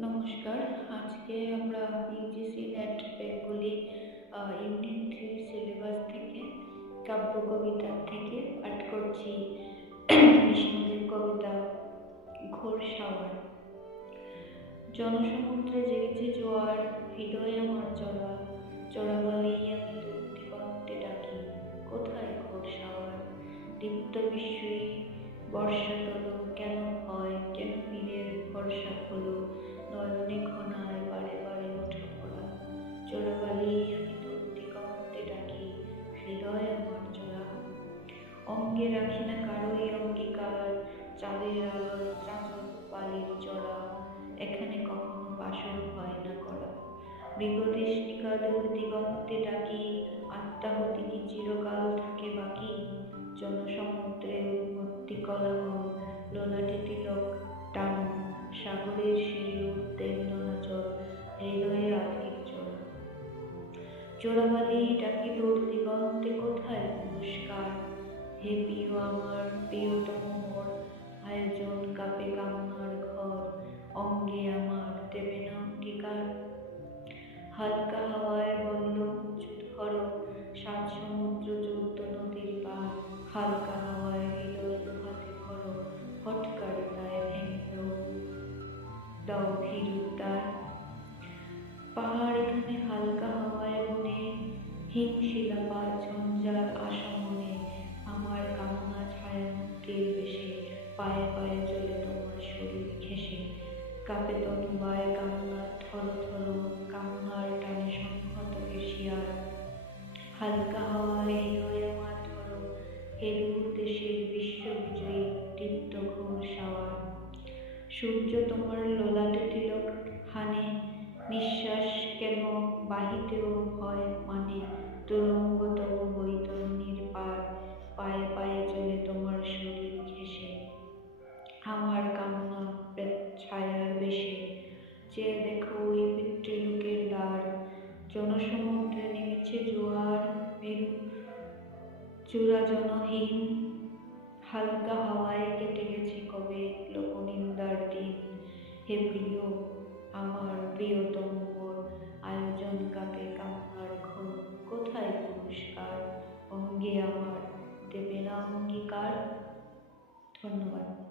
নমস্কার। আজকে আমরা UGC NET Bengali unit three syllabus থেকে, কাব্য কবিতা থেকে পাঠ করছি। বিষ্ণুদেব কবিতা, ঘোর সাওয়ার। জনসমুদ্রে জেগেছে জোয়ার, হৃদয়ে আমার চলা চোরাবালি আমি দূর দিগন্তে ডাকি। কোথায় ঘোর সাওয়ার? দীপ্ত বিশ্বই বর্ষা কেন হয়? কেন বীরের ভরসা হলো? অঙ্গে রাখি না কারোই অঙ্গীকার চাঁদের আলোর চাঁচল বালির চড়া এখানে কখনো বাসর হয় না করা। মৃগদেশিকা দূর দিগন্তে ডাকি আত্মাহতি কি চিরকাল থাকে বাকি? জনসমুদ্রে উন্মত্তি কলহ লোলাটে তিলক টানো, সাগরের সিঁড়ি উঠতে নোনাচল হৃদয়ে আধিক চোরা চোরাবালি ডাকি দূর অঙ্গীকার হালকা হাওয়ায় বন্ধ ধর সাত সমুদ্র যুদ্ধ নদীর পার। হালকা হাওয়ায় হৃদয় দুহাতে ভর হটকারে তায় ভেঙে দাও ভীরু তার। পাহাড় এখানে হালকা হাওয়ায় বনে হিমশিলা কাপে তনু বায় কামনা থর থর কামনার টানে সংহত এশিয়ার। হালকা হাওয়ায় হৃদয় আমার ধরো হে দূর দেশের বিশ্ববিজয়ী দীপ্ত ঘোর সাওয়ার। সূর্য তোমার ললাটে তিলক, হানে নিঃশ্বাস কেন বাহিতেও ভয় মানে? তুরঙ্গ তব বৈতরণীর পার, পায়ে পায়ে চলে তোমার শরীর ঘেসে আমার কামনা বেশে যে দেখো ওই পিতৃলোকের দ্বার। জনসমুদ্রে নেমেছে জোয়ার, মেরু চূড়া জনহীন হালকা হাওয়ায় কেটে গেছে কবে লোকনিন্দার দিন। হে প্রিয়, আমার প্রিয়তম আয়োজন কাকে কামনার ঘোর? কোথায় পুরস্কার? অঙ্গে আমার দেবে না অঙ্গীকার। ধন্যবাদ।